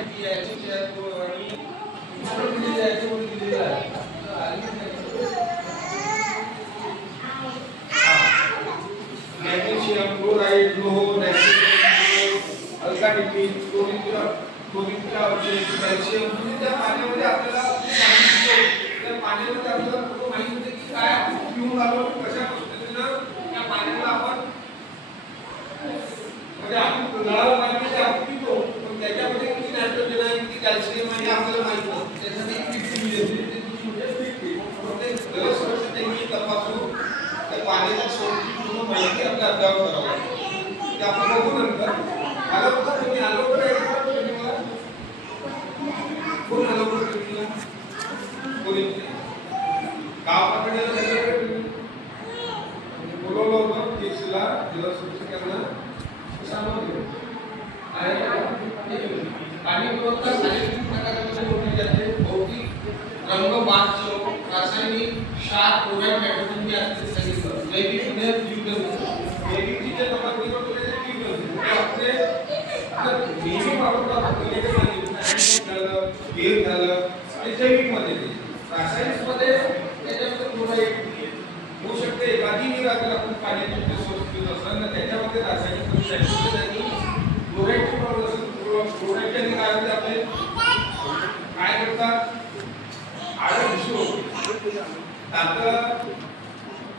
माहिती आहे याची आणि इन्स्ट्रुमेंट द्यायची म्हणून दिलेलं आहे. मॅग्नेशियम क्लोराईड लोह नायट्रोजन अल्कानिटीन क्लोरीन कॅल्शियम त्या पाण्यामध्ये आपल्याला त्या पाण्यामध्ये आपल्याला पूर्ण माहिती होते की काय पिऊन आलो कशा पद्धतीनं त्या पाण्याला आपण म्हणजे आपण नळाला पाणी ते आपण पितो पण त्याच्यामध्ये किती नायट्रोजन आहे किती कॅल्शियम आहे हे आपल्याला माहित नसतं. त्यासाठी किती मिळते ते तुम्ही म्हणजे ते जलस्रोत त्यांनी तपासून त्या पाण्याच्या स्रोताची पूर्ण माहिती आपल्या अभ्यास करावा ते आपण बघू नंतर. आलो तर तुम्ही आलो तर कोण आलो तर तुम्ही कोणी गाव पकडलेलं बोलवलं होतं केसला जलस्रोत करणं सांगितलं आहे. पाणी गुणवत्ता खालील प्रकारांमध्ये मोडली जाते. भौतिक रंग बांध रासायनिक क्षार क्लोराईड नायट्रोजन बी असते सांगितलं. जैविक म्हणजे जीवजंतू जैविकची तपासणीवर केलेले जीवजंतू आपले नेहमी वापरतात पहिले झालं बेर झालं ते जैविक मध्ये रासायनिक मध्ये त्याच्यामध्ये क्लोराईड होऊ शकते. एखादी निराकरण आपण पाण्याचे सोर्स घेत असताना त्याच्यामध्ये रासायनिक पदार्थ आणि क्लोराईडची प्रॉब्लेम असेल क्लोराईडच्या निराकरणामध्ये आपले काय करतात आडं दिसू होते ताकद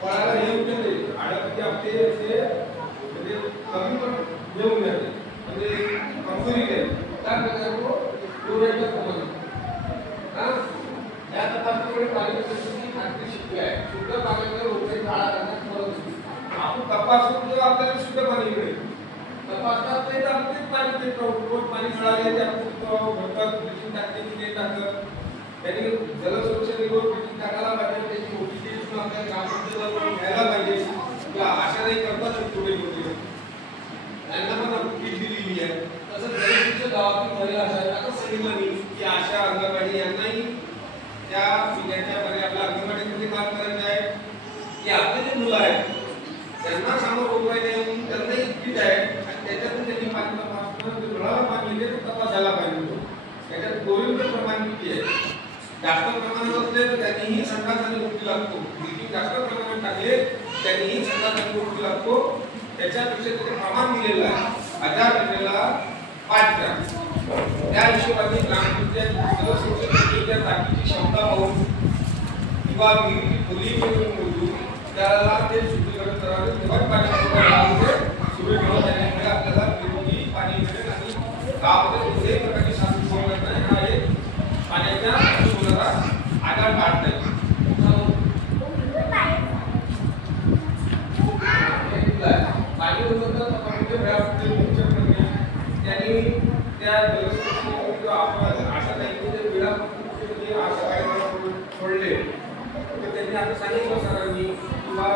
कोणाला हे होते आडं म्हणजे आपले असे म्हणजे कमी पण घेऊन जाते म्हणजे कमजोरी आहे त्या प्रकारे क्लोराईडचा प्रमाण या तपासणीमुळे पाण्याची खात्री शिकली आहे. शुद्ध पाण्यामध्ये रोगचे काळा करण्यात मदत होते. आपण तपासून जर आपल्याला शुद्ध पाणी मिळेल तपासतात ते आपले पाणी देतो रोज पाणी मिळाले ते आपण भरतात ब्लिचिंग टाकते की ते टाकत त्यांनी जलस्रोत रोज ब्लिचिंग टाकायला पाहिजे त्याची मोठी आपल्या ग्रामपंचायतीला घ्यायला पाहिजे किंवा अशा नाही करतात थोडे मोठे त्यांना पण आपण पीठ दिलेली आहे. तसंच जलस्रोतच्या गावातील महिला असायला आता सांगितलं मी की अशा अंगणवाडी यांनाही त्या पिण्याच्या पाणी आपल्या अंगणवाडीमध्ये काम करायचं आहे की आपले जे मुलं आहेत त्यांना सामोरं रोगराई येऊन त्यांनाही किट आहे आणि त्याच्यातून त्यांनी पाणी तपासणं नळाला पाणी येते तपासायला पाहिजे. त्याच्यात क्लोरीनचं प्रमाण किती आहे जास्त प्रमाणात असले तर त्यांनीही संडास आणि उलटी लागतो. ब्लिचिंग जास्त प्रमाणात टाकले त्यांनीही संडास आणि उलटी लागतो. त्याच्यापेक्षा त्याचे प्रमाण दिलेलं आहे 1000 लिटरला 5 ग्रॅम. त्या हिशोबाने ग्रामपंचायत जलस्रोताच्या टाकीची क्षमता पाहून किंवा विहिरीची खोली मोजून त्याला ते शुद्धीकरण करावे तेव्हा पाणी सुरू त्यामुळे आपल्याला निरोगी पाणी मिळेल आणि गावामध्ये कुठल्याही प्रकारची सामग्री नाही हा एक पाण्याच्या अनुकूलता आधार काढता येईल. पाणी गुणवत्ता तपासणीचे वेळापत्रक त्यांनी त्या आपण अशा नाही वेळापत्रक अशा काही सोडले तर त्यांनी आता सांगितलं सरांनी किंवा